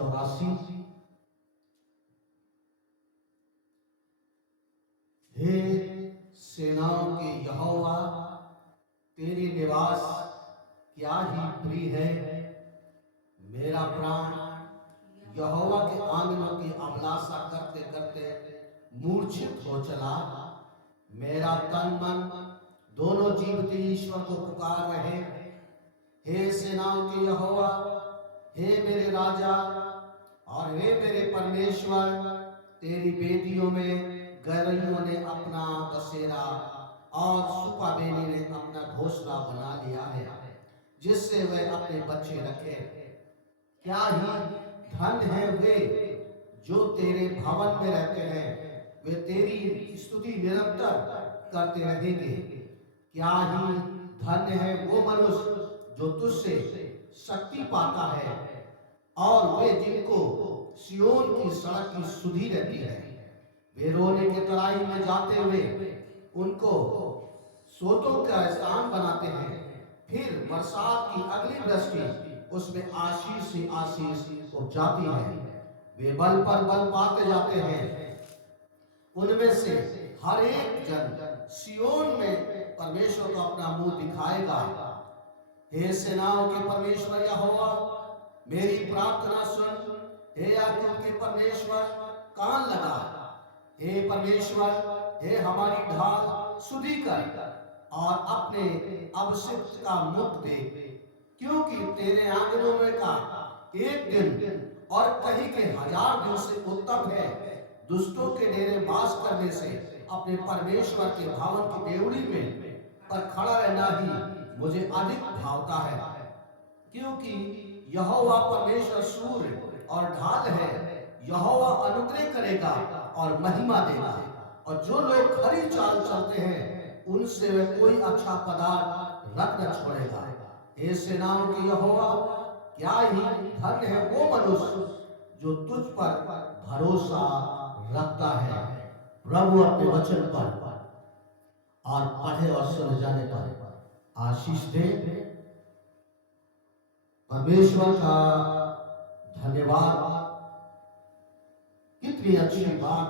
84। हे सेनाओं के यहोवा, तेरे निवास क्या ही प्रिय है। मेरा प्राण यहोवा के आंगनों की अभिलाषा करते करते मूर्छित हो चला। मेरा तन मन दोनों जीवते ईश्वर को पुकार रहे। हे सेनाओं के यहोवा, हे मेरे राजा और हे मेरे परमेश्वर, तेरी बेटियों में गैरियों ने अपना बसेरा और सुपाबेनी ने अपना घोंसला बना लिया है, जिससे वे अपने बच्चे रखे। क्या ही धन है वे जो तेरे भवन में रहते हैं, वे तेरी स्तुति निरंतर करते रहेंगे। क्या ही धन्य है वो मनुष्य जो तुझसे शक्ति पाता है, और वे जिनको सियोन की सड़क की सुधि रहती है। वे रोने के तराई में जाते हुए उनको सोतों का स्थान बनाते हैं। फिर बरसात की अगली वृष्टि उसमें आशीष से आशीष उपजाती है। वे बल पर बल पाते जाते हैं। उनमें से हर एक जन सियोन में परमेश्वर को अपना मुंह दिखाएगा। हे सेनाओं के परमेश्वर यहोवा, मेरी प्रार्थना सुन। हे याकूब के परमेश्वर, कान लगा। हे परमेश्वर, हे हमारी ढाल, सुधि कर और अपने अभिषिक्त का मुख दे, क्योंकि तेरे आंगनों में का एक दिन और कहीं के 1000 दिन से उत्तम है। दुष्टों के डेरे वास करने से अपने परमेश्वर के भवन की बेउड़ी में पर खड़ा रहना ही मुझे अधिक भावता है, क्योंकि यहोवा परमेश्वर सूर्य और ढाल है। यहोवा अनुग्रह करेगा और महिमा देगा, और जो लोग खरी चाल चलते हैं उनसे वे कोई अच्छा पदार्थ रख न छोड़ेगा। हे सेनाओं के यहोवा, क्या ही धन्य है वो मनुष्य जो तुझ पर भरोसा रखता है। प्रभु अपने वचन पर और पढ़े और सुने जाने पर आशीष दे। परमेश्वर का धन्यवाद। कितनी अच्छी बात।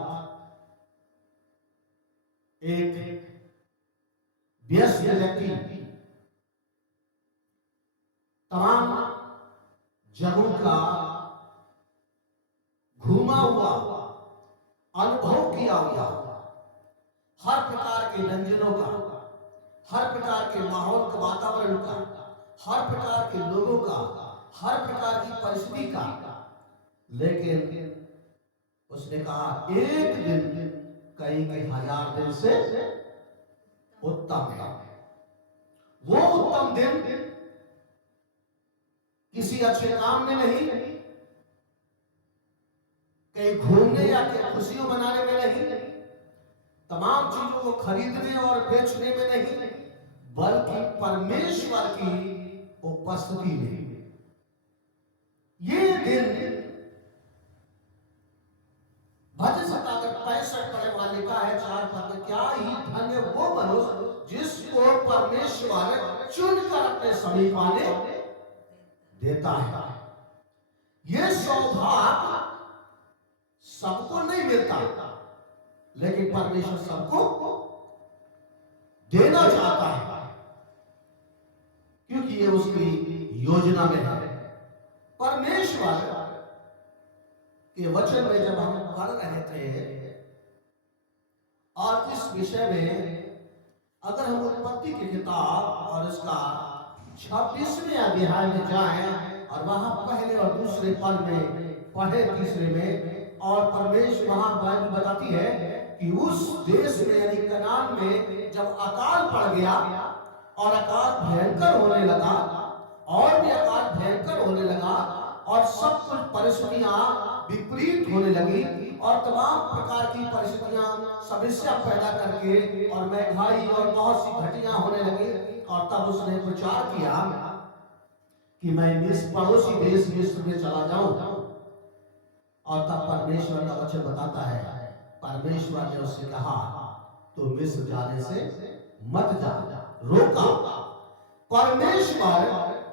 एक व्यस्त व्यक्ति तमाम जगहों का घूमा हुआ, अनुभव किया हुआ, हर प्रकार के व्यंजनों का, हर प्रकार के माहौल का, वातावरण का, हर प्रकार के लोगों का, हर प्रकार की परिस्थिति का, लेकिन उसने कहा एक दिन कहीं के 1000 दिन से उत्तम है। वो उत्तम दिन किसी अच्छे काम में नहीं, कहीं घूमने या खुशियों मनाने में नहीं, तमाम चीजों को खरीदने और बेचने में नहीं, बल्कि परमेश्वर की उपस्थिति में। ये दिन भजन सताकर 65 पढ़े वाले का है 4 पद में, क्या ही धन्य वो मनुष्य जिसको परमेश्वर चुनकर अपने समीप आने देता है। ये सौभाग्य सबको नहीं मिलता, लेकिन परमेश्वर सबको देना चाहता है, क्योंकि ये उसकी योजना में है। परमेश्वर के वचन में जब हम पढ़ रहे थे, और इस विषय में अगर हम उत्पत्ति की किताब और इसका 26वें अध्याय में जाएं और वहां पहले और दूसरे पद में पढ़े, तीसरे में, और परमेश्वर वहां बाइबल बताती है कि उस देश में यानी कनान में जब अकाल पड़ गया और अकाल भयंकर होने लगा, और भी अकाल भयंकर होने लगा, और सब कुछ परिस्थितियां विपरीत होने लगी, और तमाम प्रकार की परिस्थितियां समस्या पैदा करके और महंगाई और बहुत सी घटियां होने लगी। और तब उसने विचार किया कि मैं इस पड़ोसी देश मिस्र में चला जाऊं, और तब परमेश्वर का वचन बताता है, परमेश्वर ने उससे कहा तो मिस्र जाने से मत जा, रोका। परमेश्वर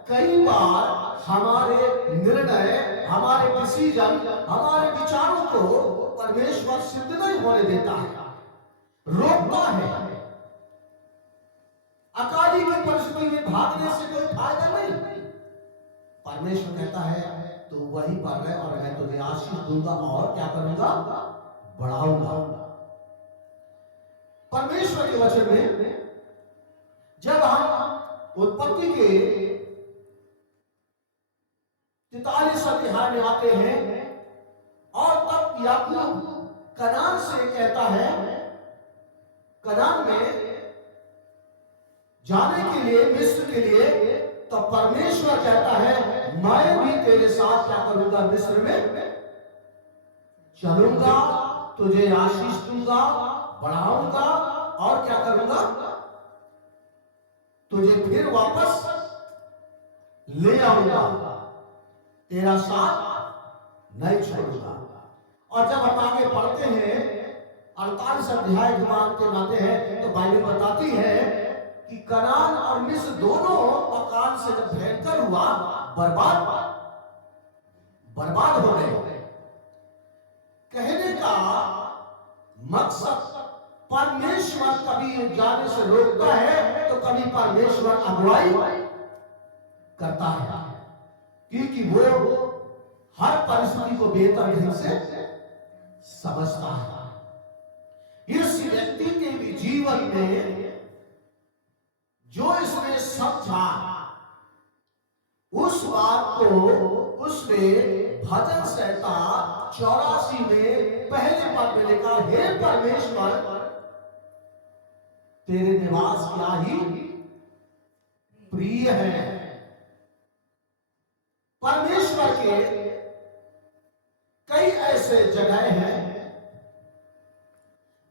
कई बार हमारे निर्णय, हमारे डिसीजन, हमारे विचारों को परमेश्वर सिद्ध नहीं होने देता है, रोकता है। अकाली की परिस्थिति में भागने से कोई फायदा नहीं। परमेश्वर कहता है तू वही पर रहे और मैं तुझे आशीष दूंगा और क्या करूंगा, बढ़ाऊंगा। परमेश्वर के वचन में जब हम उत्पत्ति के 43 अध्याय में आते हैं और तब याकूब कनान से कहता है, कनान में जाने के लिए, मिस्र के लिए, तो परमेश्वर कहता है मैं भी तेरे साथ क्या करूंगा, मिस्र में चलूंगा, तुझे आशीष दूंगा, बढ़ाऊंगा और क्या करूंगा, तुझे फिर वापस ले आऊंगा, तेरा साथ नहीं छोड़ूंगा। और जब हम आगे पढ़ते हैं 48 अध्याय के मानते हैं तो बाइबल बताती है कि कनान और मिस्र दोनों अकाल से जब भयंकर हुआ, बर्बाद हो गए। कहने का मकसद परमेश्वर कभी जाने से रोकता है तो कभी परमेश्वर अगुवाई करता है, क्योंकि वो हर परिस्थिति को बेहतर ढंग से समझता है। इस व्यक्ति के भी जीवन में जो इसने समझा उस बात को उसने भजन संहिता 84 में पहले पद में लिखा, हे परमेश्वर तेरे निवास क्या ही प्रिय है। परमेश्वर के कई ऐसे जगह हैं,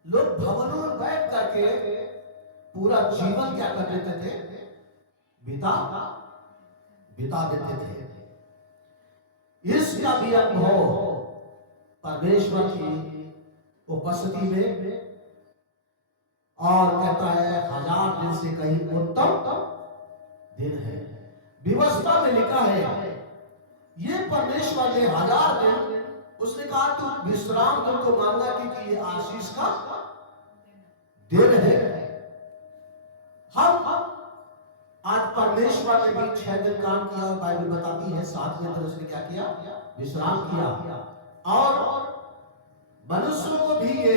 लोग भवनों में बैठ करके पूरा जीवन क्या कर देते थे, बिता देते थे। इसका भी अनुभव परमेश्वर की उपस्थिति में, और कहता है 1000 दिन से कहीं उत्तम दिन है। व्यवस्था में लिखा है ये परमेश्वर ने 1000 दिन, उसने कहा तू विश्राम दिन को मानना क्योंकि ये आशीष का दिन है। हम आज परमेश्वर ने भी 6 दिन काम किया और बाइबल बताती है 7वें दिन उसने क्या किया, विश्राम किया। और मनुष्यों को भी ये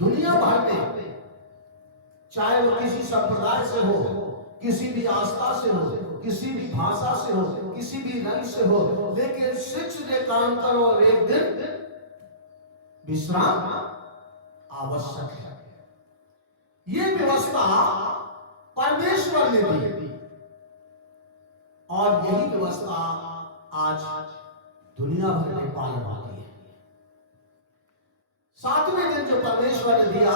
दुनिया भर में, चाहे वो किसी संप्रदाय से हो, किसी भी आस्था से हो, किसी भी भाषा से हो, किसी भी रंग से हो, लेकिन 6 डे काम करो और एक दिन विश्राम आवश्यक है। ये व्यवस्था परमेश्वर ने दी और यही व्यवस्था आज दुनिया भर में पालन होती है। 7वें दिन जो परमेश्वर ने दिया,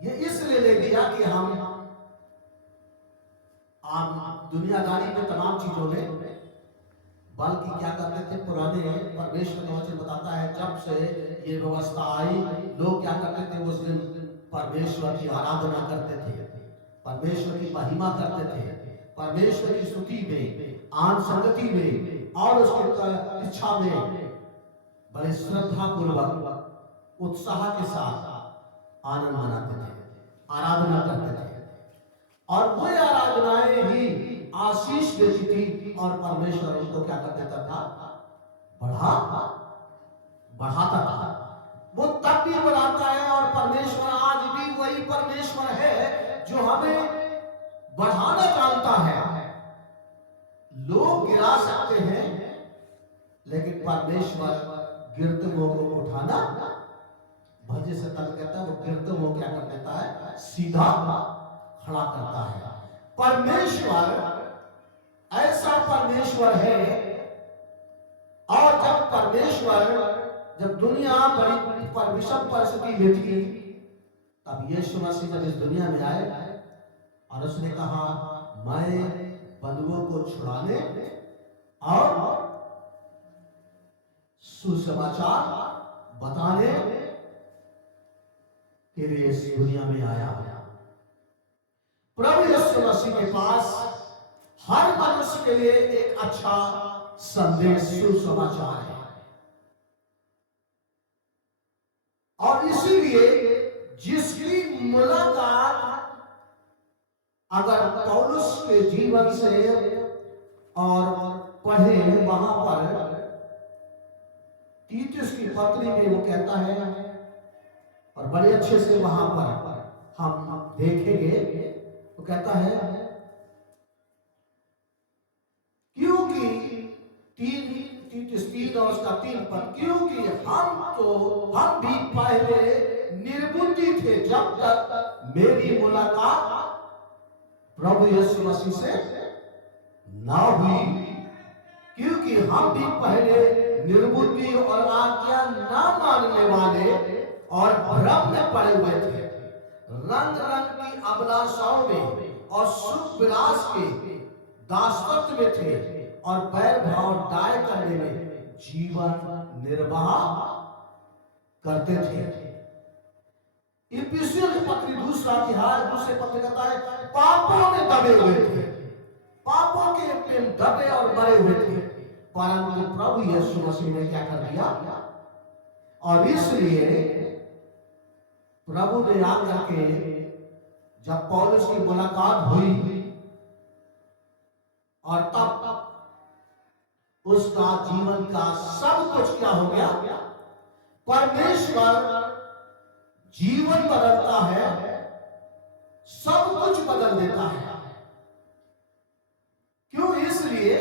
ये इसलिए ले दिया कि हम दुनियादारी में तमाम चीजों में, बल्कि क्या करते थे, पुराने परमेश्वर का वचन बताता है जब से ये व्यवस्था आई, लोग क्या करते थे, उस दिन परमेश्वर की आराधना करते थे, परमेश्वर की महिमा करते थे, परमेश्वर की स्तुति में, आन संगति में और उसकी इच्छा में बड़े श्रद्धा पूर्वक उत्साह के साथ आनंद मनाते थे, आराधना करते थे। और वो आराधनाएं ही आशीष देती थी और परमेश्वर उनको क्या कर देता था, बढ़ाता था। वो तब भी बढ़ाता है और परमेश्वर आज भी वही परमेश्वर है जो हमें बढ़ाना जानता है। लोग गिरा सकते हैं लेकिन परमेश्वर गिरते हुओं को उठाना, भजे से तब कहता है वो गिरते हुओं क्या कर देता है, सीधा खड़ा करता है। परमेश्वर ऐसा परमेश्वर है। और जब दुनिया बड़ी विषम परिस्थिति में थी, तब यीशु मसीह जब इस दुनिया में आए और उसने कहा मैं बंधुओं को छुड़ाने और सुसमाचार बताने के लिए इस दुनिया में आया। प्रभु यीशु मसीह के पास हर मनुष्य के लिए एक अच्छा संदेश, सुसमाचार है। और इसीलिए जिसकी मुलाकात अगर पौलुस के जीवन से और पढ़े, वहां पर तीतुस की पत्री में वो कहता है, और बड़े अच्छे से वहां पर हम देखेंगे, वो कहता है क्योंकि तीतुस 3 और उसका 3 पद, क्योंकि हम भी पहले निर्बुद्धि थे जब तक मेरी मुलाकात प्रभु यीशु मसीह से ना हुई, क्योंकि हम भी पहले निर्बुद्धि और आज्ञा ना मानने वाले और भ्रम में पड़े हुए थे, रंग रंग की अभिलाषाओं में और सुख विलास के दासत्व में थे, और बैर भाव डाय करने में जीवन निर्वाह करते थे। इफिसियों की पत्री 2 अध्याय 2 पद कहता है, पापों में दबे हुए थे, पापों के में दबे और मरे हुए थे, परंतु प्रभु यीशु मसीह ने क्या कर दिया, और इसलिए प्रभु ने आकर के जब पौलुस की मुलाकात हुई, और तब उसका जीवन का सब कुछ क्या हो गया, परमेश्वर जीवन बदलता है, सब कुछ बदल देता है। क्यों? इसलिए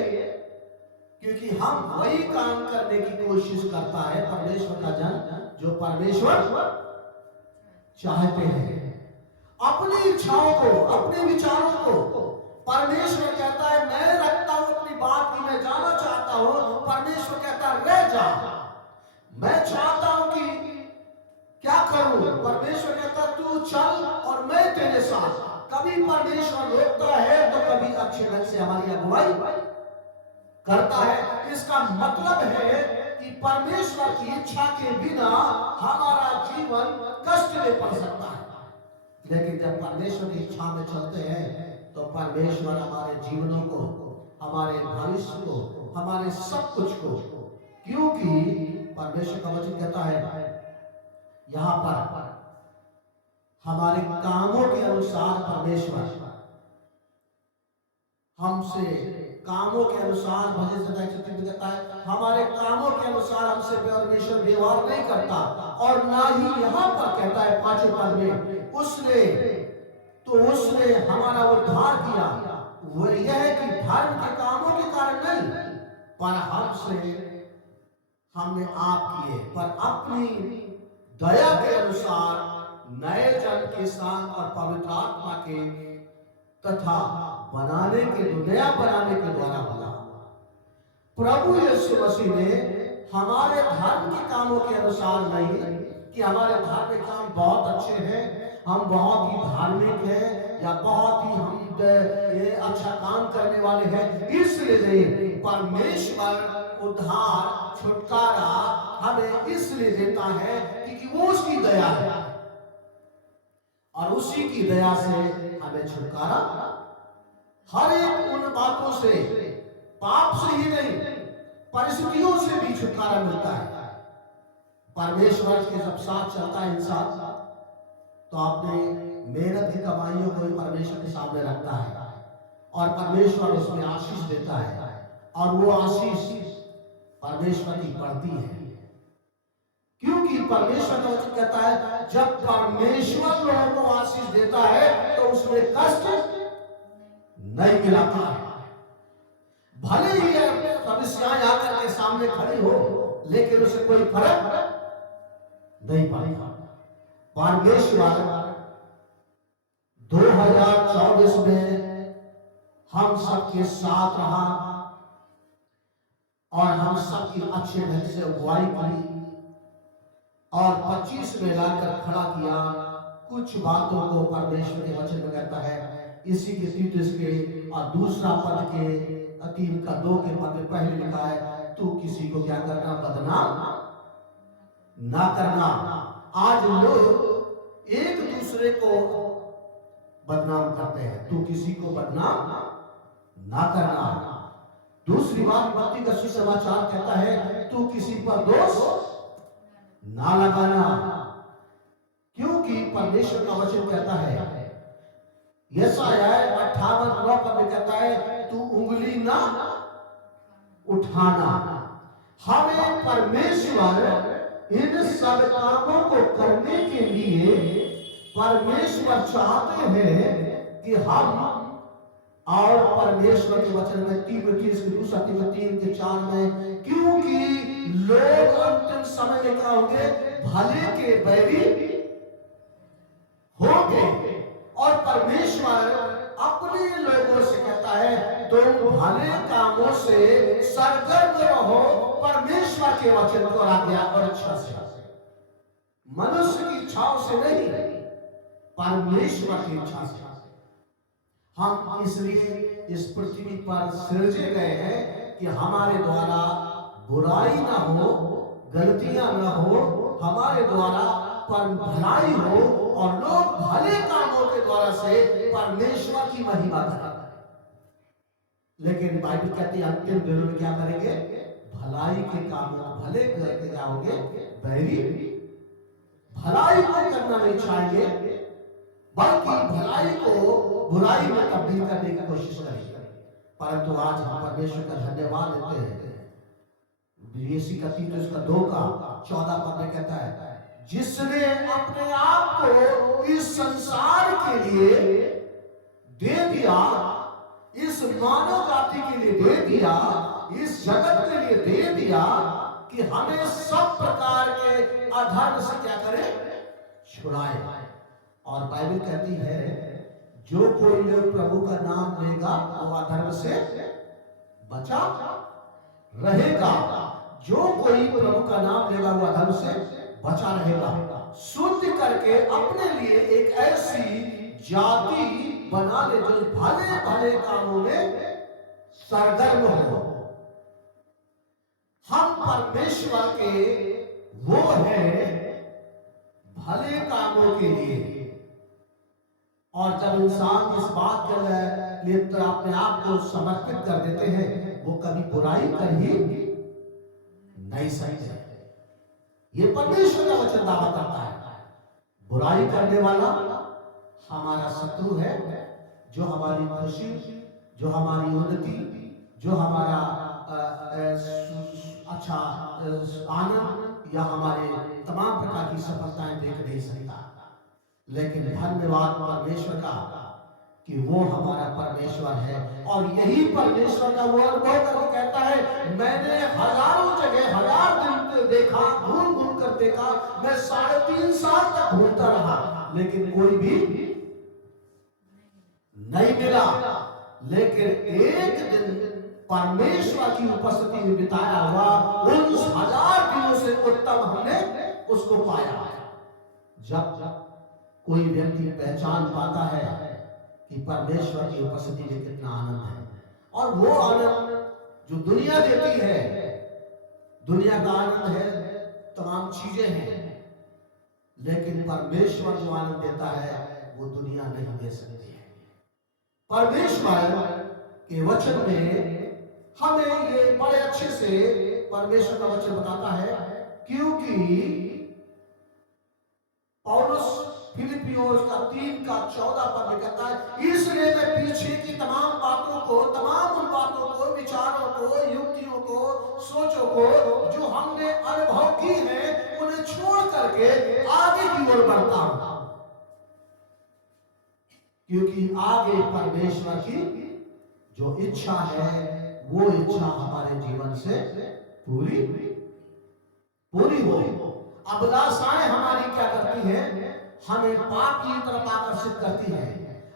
क्योंकि हम वही काम करने की कोशिश करता है परमेश्वर का जन जो परमेश्वर चाहते हैं। अपनी इच्छाओं को, अपने विचारों को परमेश्वर कहता है मैं रखता हूं अपनी बात की, मैं जाना चाहता हूं, परमेश्वर कहता है रह जा, मैं चाहता हूं कि क्या करूं, परमेश्वर कहता तू चल और मैं तेरे साथ। कभी परमेश्वर रोकता है तो कभी अच्छे ढंग से हमारी अगुवाई करता है। इसका मतलब है कि परमेश्वर की इच्छा के बिना हमारा जीवन कष्ट में पड़ सकता है, लेकिन जब परमेश्वर की इच्छा में चलते हैं तो परमेश्वर हमारे जीवनों को, हमारे भविष्य को, हमारे सब कुछ को, क्योंकि परमेश्वर का वचन कहता है यहां पर हमारे कामों के अनुसार परमेश्वर हमसे कामों के अनुसार, भजन संहिता 103 कहता है हमारे कामों के अनुसार हमसे परमेश्वर व्यवहार नहीं करता, और ना ही यहां पर कहता है 5वें पद में उसने हमारा उद्धार किया, वो यह है कि धर्म के कामों के कारण नहीं, पर हमने आप किए, पर अपनी दया के अनुसार नए जन के साथ और पवित्र आत्मा के तथा बनाने के, नया बनाने के द्वारा बना। प्रभु यीशु मसीह ने हमारे धर्म के कामों के अनुसार नहीं कि हमारे धार्मिक काम बहुत अच्छे हैं, हम बहुत ही धार्मिक हैं या बहुत ही हम अच्छा काम करने वाले हैं, इसलिए नहीं। परमेश्वर उद्धार, छुटकारा हमें इसलिए देता है क्योंकि वो उसकी दया है, और उसी की दया से हमें छुटकारा हर एक उन बातों से, पाप से ही नहीं परिस्थितियों से भी छुटकारा मिलता है। परमेश्वर के जब साथ चलता है इंसान तो अपने मेहनत की कमाइयों को परमेश्वर के सामने रखता है, और परमेश्वर उसमें आशीष देता है, और वो आशीष परमेश्वर की बढ़ती है, क्योंकि परमेश्वर का वचन कहता है जब परमेश्वर लोगों को आशीष देता है तो उसमें कष्ट नहीं मिलाता है। भले ही समस्याएं आकर के सामने खड़ी हो, लेकिन उसे कोई फर्क नहीं पड़ता। परमेश्वर 2024 में हम सबके साथ रहा, और हम सबकी अच्छे ढंग से अगुवाई की, और 25 में लाकर खड़ा किया। कुछ बातों को परमेश्वर के वचन में कहता है, इसी के तीतुस के और दूसरा पद के 3 का 2 के पद में पहले लिखा है तू किसी को क्या करना, बदनाम ना करना। आज लोग एक दूसरे को बदनाम करते हैं, तू किसी को बदनाम ना करना। दूसरी बात, मत्ती का सुसमाचार कहता है तू किसी पर दोष ना लगाना, क्योंकि परमेश्वर का वचन कहता है, यशायाह 58:9 पर कहता है तू उंगली ना उठाना। हमें परमेश्वर इन सब कामों को करने के लिए परमेश्वर चाहते हैं कि हम, और परमेश्वर के वचन में 3:4 में, क्योंकि लोग अंतिम समय में क्या होंगे, भले के बैरी होंगे। और परमेश्वर अपने लोगों से कहता है तुम भले कामों से सरगर्म रहो, परमेश्वर के वचन को आज्ञा और इच्छा से, मनुष्य की इच्छाओं से नहीं, परमेश्वर की इच्छा से। हम इसलिए इस पृथ्वी पर सृजे गए हैं कि हमारे द्वारा बुराई ना हो, गलतियां ना हो, हमारे द्वारा पर भलाई हो और लोग भले कामों के द्वारा से परमेश्वर की महिमा करें। लेकिन बाइबल कहती है अंतिम दिनों में क्या करेंगे, भलाई के कामों, भले करके क्या होंगे, बैरी। भलाई को करना नहीं चाहिए, बल्कि भलाई को बुराई में तब्दील करने की कोशिश करेंगे। परंतु आज हम परमेश्वर का धन्यवाद देते हैं। यीशु का 2:14 में कहता है जिसने अपने आप को इस संसार के लिए दे दिया, इस मानव जाति के लिए दे दिया, इस जगत के लिए दे दिया कि हमें सब प्रकार के अधर्म से क्या करे, छुड़ाए। और बाइबल कहती है जो कोई लोग प्रभु का नाम लेगा वो अधर्म से बचा रहेगा। जो कोई प्रभु का नाम लेगा वो अधर्म से बचा रहेगा। शुद्ध करके अपने लिए एक ऐसी जाति बना ले जो भले भले कामों में सरगर्म हो। हम परमेश्वर के वो हैं भले कामों के लिए। और जब इंसान इस बात के लिए अपने आप को समर्पित कर देते हैं, वो कभी बुराई कर ही नहीं सकते। ये परमेश्वर का वचन दावा करता है। बुराई करने वाला हमारा शत्रु है, जो हमारी खुशी, जो हमारी उन्नति, जो हमारा अच्छा आनंद या हमारे तमाम प्रकार की सफलताएं देख नहीं सकता। लेकिन धन्यवाद परमेश्वर का कि वो हमारा परमेश्वर है। और यही परमेश्वर का वो अनुभव करके कहता है मैंने हजारों जगह 1000 दिन देखा, घूम घूम कर देखा, मैं 3.5 साल तक घूमता रहा, लेकिन कोई भी नहीं मिला। लेकिन एक दिन परमेश्वर की उपस्थिति में बिताया हुआ उन 1000 दिनों से उत्तम हमने उसको पाया। जब कोई व्यक्ति पहचान पाता है कि परमेश्वर की उपस्थिति में कितना आनंद है, और वो आनंद जो दुनिया देती है, दुनिया का आनंद है, तमाम चीजें हैं, लेकिन परमेश्वर जो आनंद देता है वो दुनिया नहीं दे सकती है। परमेश्वर के वचन में हमें ये बड़े अच्छे से परमेश्वर का वचन बताता है, क्योंकि पौलुस फिलिपियों का 3:14 में कहता है इसलिए मैं पीछे की तमाम बातों को, तमाम उन बातों को, विचारों को, युक्तियों को, सोचों को जो हमने अनुभव की है उन्हें छोड़ करके आगे की ओर बढ़ता हूं, क्योंकि आगे परमेश्वर की जो इच्छा है वो इच्छा हमारे जीवन से पूरी हो। अभिलाषाएं हमारी क्या करती है, हमें पाप की तरफ आकर्षित करती है।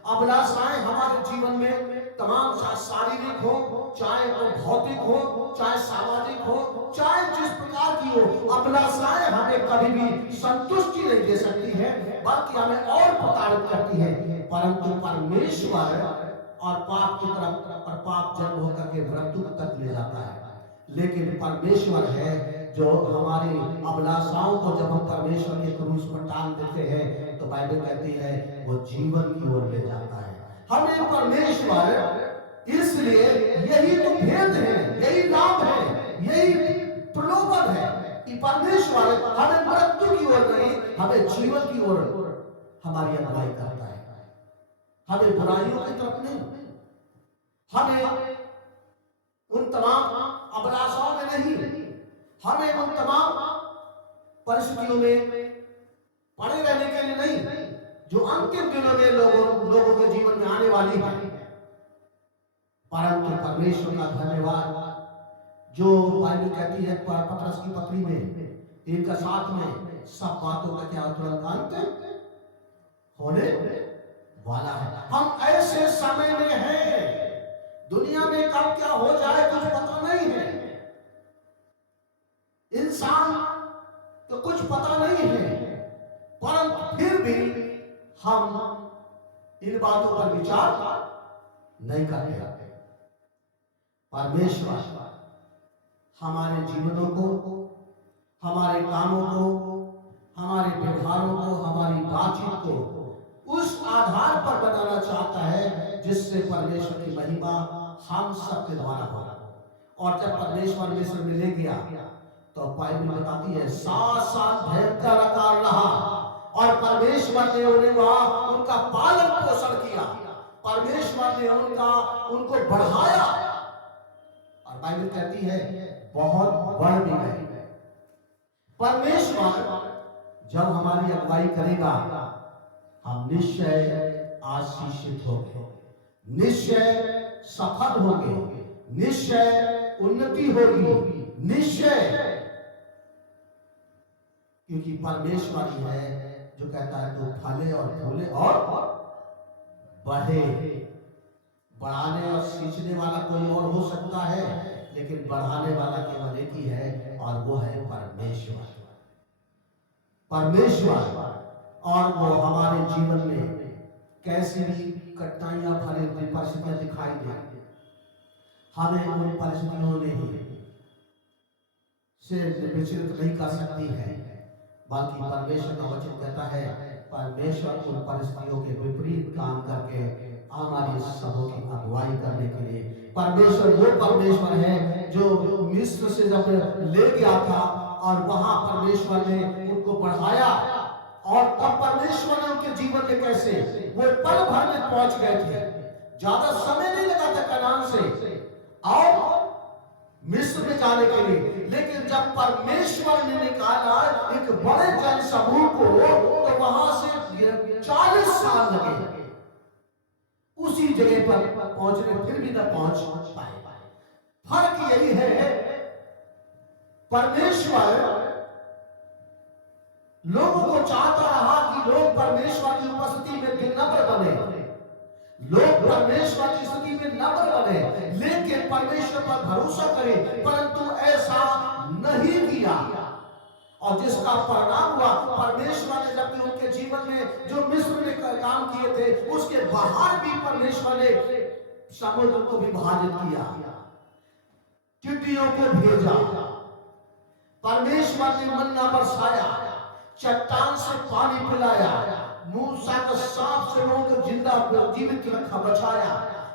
अभिलाषाएं हमारे जीवन में तमाम, चाहे शारीरिक हो, चाहे वो भौतिक हो, चाहे सामाजिक हो, चाहे जिस प्रकार की हो, अभिलाषाएं हमें कभी भी संतुष्टि नहीं दे सकती है, बल्कि हमें और प्रताड़ित करती है। परंतु परमेश्वर और पाप की तरफ, और पाप जन्म होकर के मृत्यु तक ले जाता है। लेकिन परमेश्वर है जो हमारी अभिलाषाओं को जब हम परमेश्वर के क्रूस पर टांग देते हैं तो बाइबल कहती है वो जीवन की ओर ले जाता है। हमें परमेश्वर इसलिए यही तो भेद है, यही लाभ है, यही प्रलोभन है कि परमेश्वर हमें मृत्यु की ओर नहीं, हमें जीवन की ओर हमारी अगुवाई करता है। हमें बुराइयों की तरफ नहीं, हमें उन तमाम अभिलाषाओं में नहीं, हमें उन तमाम परिस्थितियों में पड़े रहने के लिए नहीं जो अंतिम दिनों में लोगों के जीवन में आने वाली है। परंतु परमेश्वर का धन्यवाद, जो बाइबल कहती है पतरस की पत्री में 3:7 में, सब बातों का क्या तुरंत अंत होने वाला है। हम ऐसे समय में हैं, दुनिया में कब क्या हो जाए कुछ पता नहीं है, इंसान तो कुछ पता नहीं है, परंतु फिर भी हम इन बातों पर विचार नहीं करते। परमेश्वर हमारे जीवनों को, हमारे कामों को, हमारे व्यवहारों को, हमारी बातचीत को उस आधार पर बनाना चाहता है जिससे परमेश्वर की महिमा हम सबके द्वारा हो। और जब परमेश्वर मिस्र में ले गया तो बाइबल बताती है 7 साल भयंकर अकाल रहा और परमेश्वर ने उन्हें वहां उनका पालन पोषण किया, परमेश्वर ने उनको बढ़ाया। और बाइबल कहती है बहुत बढ़ भी गए। परमेश्वर जब हमारी अगुवाई करेगा हम निश्चय आशीषित होंगे, निश्चय सफल होंगे, निश्चय उन्नति होगी, निश्चय, क्योंकि परमेश्वर ही है जो कहता है तो फले और फूले और बढ़े। बढ़ाने और सींचने वाला कोई और हो सकता है, लेकिन बढ़ाने वाला केवल एक ही है और वो है परमेश्वर। और वो हमारे जीवन में कैसी भी कठिनाइयां भरी परिस्थितियां दिखाई दे, हमें उन परिस्थितियों में से विचलित नहीं कर सकती है, बल्कि परमेश्वर का वचन कहता है परमेश्वर उन परिस्थितियों के विपरीत काम करके हमारी सबों की अगुवाई करने के लिए, परमेश्वर वो परमेश्वर है जो मिस्र से जब ले गया था और वहां परमेश्वर ने उनको बढ़ाया और तब परमेश्वर ने उनके जीवन में कैसे वो पल भर में पहुंच गए थे, ज्यादा समय नहीं लगा था कनान से और मिस्र में जाने के लिए। लेकिन जब परमेश्वर ने निकाला एक बड़े जन समूह को तो वहां से 40 साल लगे उसी जगह पर पहुंचने, फिर भी न पहुंच पाए। फर्क यही है परमेश्वर लोगों को चाहता रहा कि लोग परमेश्वर की उपस्थिति में विनम्र बने, लोग परमेश्वर की स्थिति में नम्र बने, लेकिन परमेश्वर पर भरोसा करें, परंतु ऐसा नहीं किया। और जिसका परिणाम हुआ परमेश्वर ने जबकि उनके जीवन में जो मिस्र में काम किए थे उसके बाहर भी परमेश्वर ने समुद्र को विभाजित किया, टिड्डियों को भेजा, परमेश्वर ने मन्ना बरसाया, चट्टान से पानी पिलाया, मूसा का सांप से लोगों को जिंदा जीवित रखा, बचाया,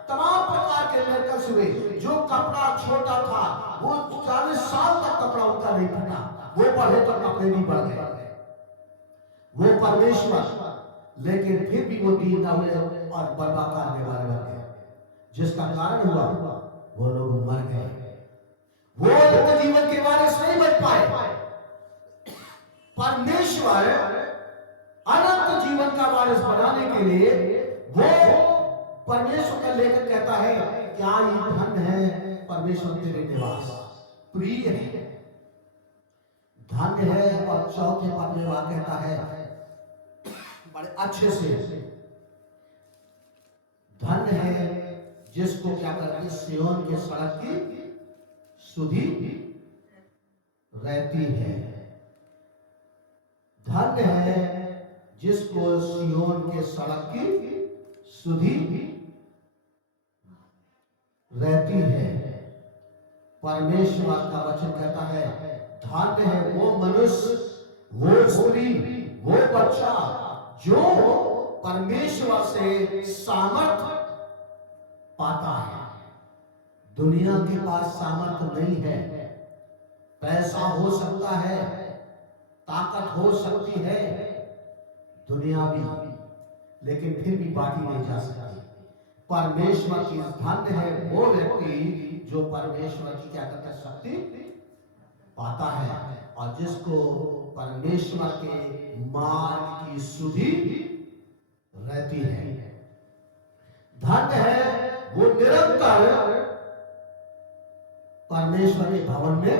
तमाम प्रकार के मिरेकल्स हुए। जो कपड़ा छोटा था वो 40 साल तक कपड़ा उनका नहीं फटा, वो बढ़े तो कपड़े भी बढ़ गए, वो परमेश्वर। लेकिन फिर भी वो दीन हुए और बर्बाद करने वाले बन गए, जिसका कारण हुआ वो लोग मर गए, वो अनंत जीवन के वारिस नहीं बन पाए। परमेश्वर अनंत जीवन का वारिस बनाने के लिए वो परमेश्वर का लेखक कहता है क्या ये धन है परमेश्वर तेरे निवास, प्रिय है, धन्य है। और चौथे पद में वह कहता है बड़े अच्छे से, धन्य है जिसको क्या करके सियोन के सड़क की सुधि रहती है, धन्य है जिसको सियोन के सड़क की सुधि रहती है। परमेश्वर का वचन कहता है धन्य है वो मनुष्य, वो स्त्री, वो बच्चा जो परमेश्वर से सामर्थ पाता है। दुनिया के पास सामर्थ्य नहीं है, पैसा हो सकता है, ताकत हो सकती है दुनिया भी, लेकिन फिर भी बांटी नहीं जा सकती। परमेश्वर की धन्य है वो व्यक्ति जो परमेश्वर की क्या करता है, शक्ति पाता है, और जिसको परमेश्वर के मार्ग की सुधि रहती है। धन्य है वो निरंतर परमेश्वर के भवन में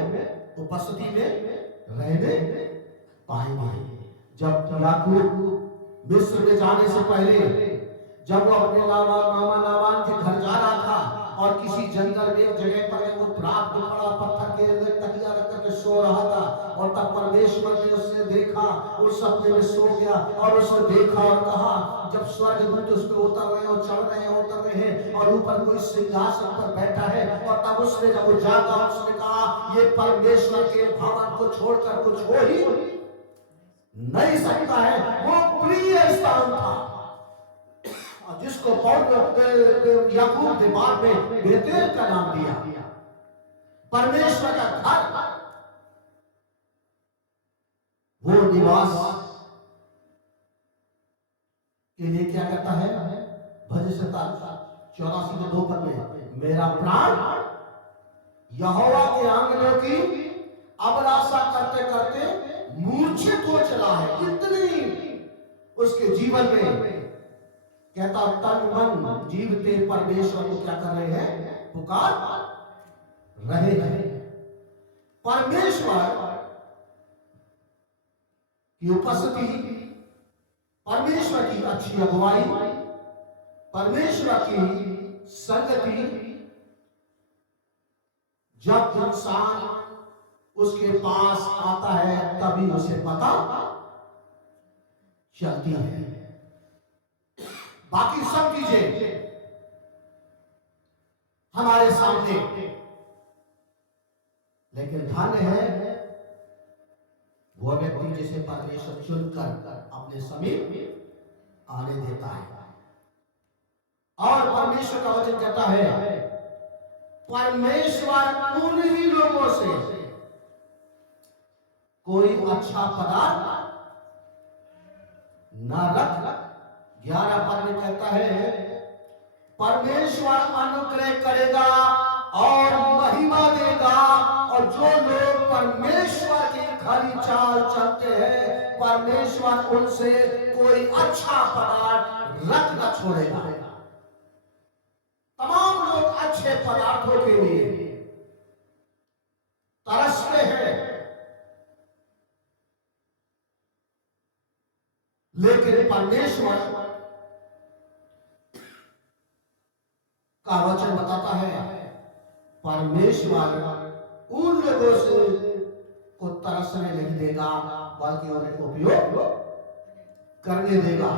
उपस्थिति में रहने पाएंगे। जब याकूब मिस्र में जाने से पहले जब वो अपने मामा लाबान के घर जा रहा था और किसी जंगल में एक जगह पर वो रात में पड़ा पत्थर के तकिया रख करके सो रहा था, और तब परमेश्वर ने उसने देखा, उस सपने में सो गया और उसने देखा और कहा, जब स्वर्गदूत उस पे उतर रहे हैं और चढ़ रहे हैं, उतर रहे हैं, और ऊपर कोई सिंहासन पर बैठा है, और तब उसने जब वो जागा उसने कहा ये परमेश्वर के भवन को छोड़कर कुछ हो ही नहीं सकता है। वो प्रिय स्थान था जिसको याकूब ने बाद में बेतेल का नाम दिया, परमेश्वर का घर। वो निवास के लिए क्या कहता है, भजन 84 के 2 पद में, मेरा प्राण यहोवा के आंगनों की अभिलाषा करते करते मूर्छित हो चला है। इतनी उसके जीवन में कहता तन मन जीवते परमेश्वर को क्या कर रहे हैं, पुकार रहे हैं। परमेश्वर की उपस्थिति, परमेश्वर की अच्छी अगुवाई, परमेश्वर की संगति, जब इंसान उसके पास आता है तभी उसे पता चलती है। बाकी सब चीजें हमारे सामने, लेकिन धन्य है वो व्यक्ति जिसे परमेश्वर चुनकर अपने समीप आने देता है। और परमेश्वर का वचन कहता है, परमेश्वर उन ही लोगों से कोई अच्छा पदार्थ न रख। 11 पद में कहता है, परमेश्वर अनुग्रह करेगा और महिमा देगा, और जो लोग परमेश्वर की खरी चाल चलते हैं परमेश्वर उनसे कोई अच्छा पदार्थ रख न छोड़ेगा। तमाम लोग अच्छे पदार्थों के लिए तरसते हैं, लेकिन परमेश्वर का वचन बताता है, परमेश्वर उन लोगों से को तरसने नहीं देगा, बल्कि उन्हें उपयोग करने देगा,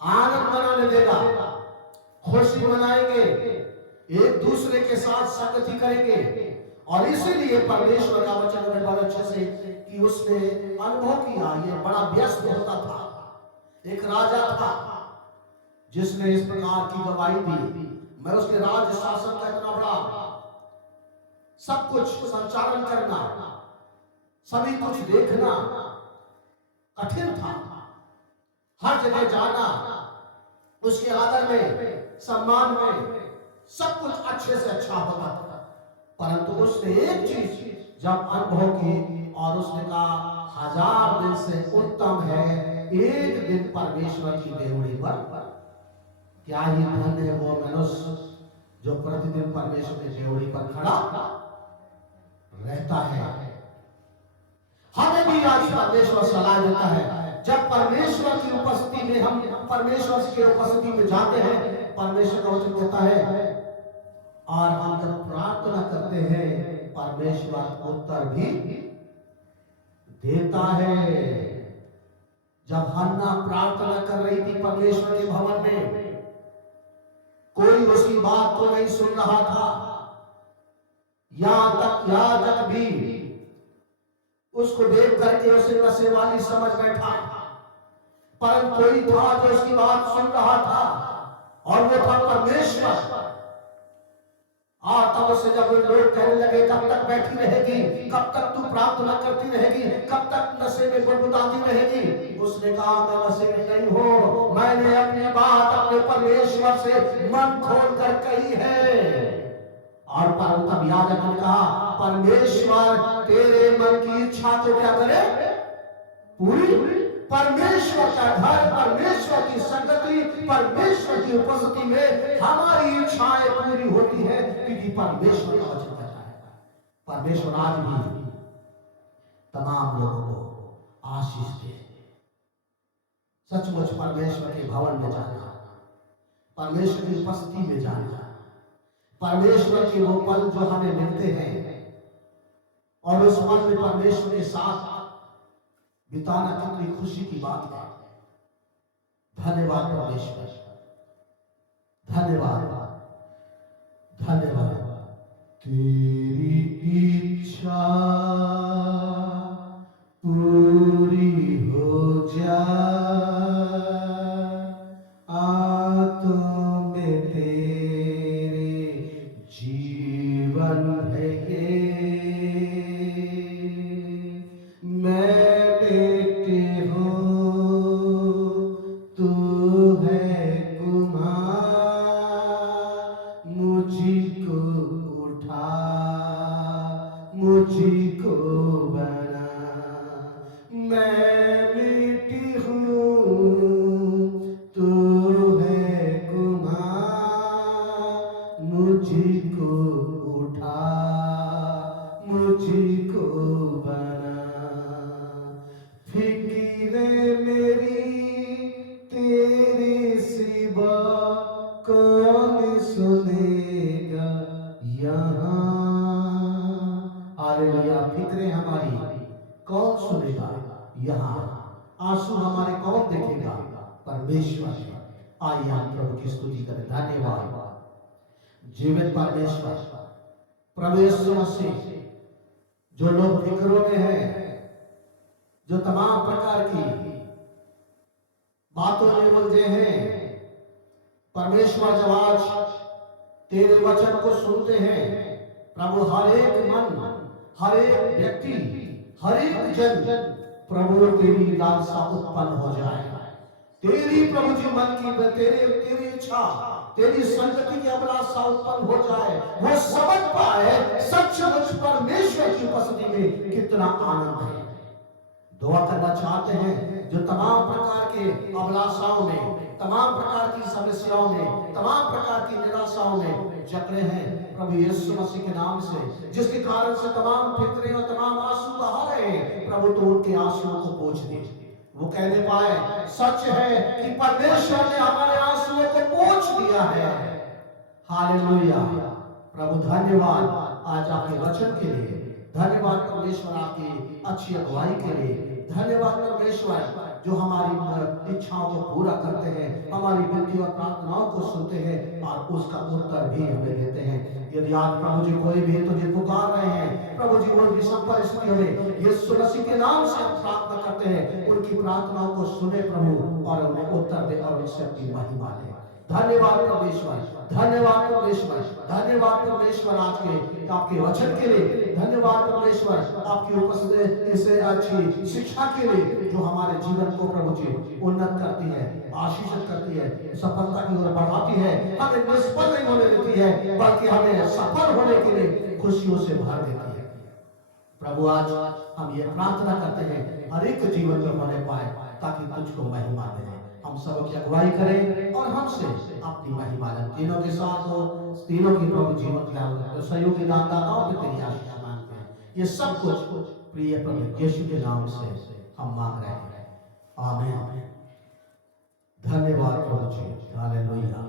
आनंद मनाने देगा, खुशी मनाएंगे, एक दूसरे के साथ संगति करेंगे। और इसीलिए परमेश्वर का वचन में बहुत अच्छे से कि उसने अनुभव किया। ये बड़ा व्यस्त होता था, एक राजा था जिसने इस प्रकार की गवाही दी, मैं उसके राज्य शासन का इतना बड़ा सब कुछ संचालन करना, सभी कुछ देखना कठिन था, हर जगह जाना, उसके आदर में सम्मान में सब कुछ अच्छे से अच्छा होता था। परंतु उसने एक चीज जब अनुभव की और उसने कहा 1000 दिन से उत्तम है एक दिन परमेश्वर की देवड़ी पर। क्या ही धन्य है वो मनुष्य जो प्रतिदिन परमेश्वर की देवड़ी पर खड़ा रहता है। हमें भी आज परमेश्वर सलाह देता है, जब परमेश्वर की उपस्थिति में हम परमेश्वर की उपस्थिति में जाते हैं, परमेश्वर का वचन कहता है, और हम जब प्रार्थना करते हैं परमेश्वर उत्तर भी देता है। जब हन्ना प्रार्थना कर रही थी परमेश्वर के भवन में, कोई उसकी बात को नहीं सुन रहा था, याजक भी उसको देख करके उसे नशे वाली समझ बैठा, परंतु कोई था जो उसकी बात सुन रहा था, और वो था परमेश्वर। और से जब लोग कहने लगे कब तक बैठी रहेगी, कब तक तू प्रार्थना करती रहेगी, कब तक नशे में गुदगुदाती रहेगी, उसने कहा मैं नशे में नहीं हूं, मैंने अपनी बात अपने परमेश्वर से मन खोल कर कही है। और तब याजक ने कहा परमेश्वर तेरे मन की इच्छा को क्या करे, पूरी। परमेश्वर का घर, परमेश्वर की संगति, परमेश्वर की उपस्थिति में हमारी इच्छाएं पूरी होती है, क्योंकि परमेश्वर का वचन कहता है। परमेश्वर आज भी तमाम लोगों को आशीष दे। सचमुच परमेश्वर के भवन में जाना, परमेश्वर की उपस्थिति में जाना, परमेश्वर के वो पल जो हमें मिलते हैं और उस पल में परमेश्वर के साथ बिताना कितनी खुशी की बात है। धन्यवाद परमेश्वर, धन्यवाद, धन्यवाद। तेरी इच्छा पूरी हो जाए, आत्मा में तेरे जीवन है ये, मैं मुझको बना, मैं मिट्टी हूँ तू है कुम्हार, मुझको उठा मुझको बना। फिक्रे मेरी तेरे सिवा कौन सुनेगा यहाँ। हालेलुया। फिक्रें हमारी कौन सुनेगा यहाँ, आंसू हमारे कौन देखेगा, परमेश्वर। आइए हम प्रभु की स्तुति करें। धन्यवाद जीवित परमेश्वर, प्रभु यीशु मसीह। जो लोग फिक्रों में हैं, जो तमाम प्रकार की बातों में उलझे हैं, परमेश्वर जब आज तेरे वचन को सुनते हैं, प्रभु हर एक मन, हर एक व्यक्ति, हर एक जन, प्रभु तेरी लालसा उत्पन्न हो जाए। तेरी प्रभु जी मन की तेरी इच्छा, तेरी संगति की अभिलाषा उत्पन्न हो जाए। वो समझ पाए सचमुच परमेश्वर की उपस्थिति में कितना आनंद है। दुआ करना चाहते हैं जो तमाम प्रकार के अभिलाषाओं में, तमाम प्रकार की समस्याओं में, तमाम प्रकार की निराशाओं में जकड़े हैं, प्रभु यीशु मसीह के नाम से, जिसके कारण से तमाम फिक्रें और तमाम आंसू बहा रहे हैं, प्रभु तो उनके आंसुओं को पोंछ दे। वो कहने पाए सच है कि परमेश्वर ने हमारे आंसुओं को पोंछ दिया है। हालेलुया। प्रभु धन्यवाद आज आपके वचन के लिए, धन्यवाद परमेश्वर आपकी अच्छी अगुवाई के लिए, धन्यवाद परमेश्वर जो हमारी इच्छाओं को पूरा करते हैं, हमारी विनती और प्रार्थनाओं को सुनते हैं और उसका उत्तर भी हमें देते हैं। यदि आज प्रभु जी कोई भी तुझे पुकार रहे हैं, प्रभु जी उनकी सब परिस्थितियों में यीशु मसीह के नाम से हम प्रार्थना करते हैं, उनकी प्रार्थनाओं को सुने प्रभु और उन्हें उत्तर दे और उनसे अपनी महिमा ले। धन्यवाद परमेश्वर, धन्यवाद परमेश्वर, धन्यवाद परमेश्वर आज के आपके वचन के लिए, धन्यवाद परमेश्वर आपकी उपस्थिति इसे अच्छी शिक्षा के लिए जो हमारे जीवन को प्रभु जी उन्नत करती है, आशीषित करती है, सफलता की ओर बढ़ाती है, हमें निष्फल नहीं होने देती है, बल्कि हमें सफल होने के लिए खुशियों से भर देती है। प्रभु आज हम ये प्रार्थना करते हैं हर एक जीवन में होने पाए, ताकि तुझको महिमा दे। हम सब की अगुवाई करें और हमसे अपनी महिमा लें। तीनों के साथ हो, तीनों की प्रभु जीवन का सहयोगी दाताओं की तेरी आशीष मांगते हैं। ये सब कुछ प्रिय प्रभु यीशु के नाम से हम मांग रहे हैं। आमीन। धन्यवाद प्रभु जी। हालेलुया।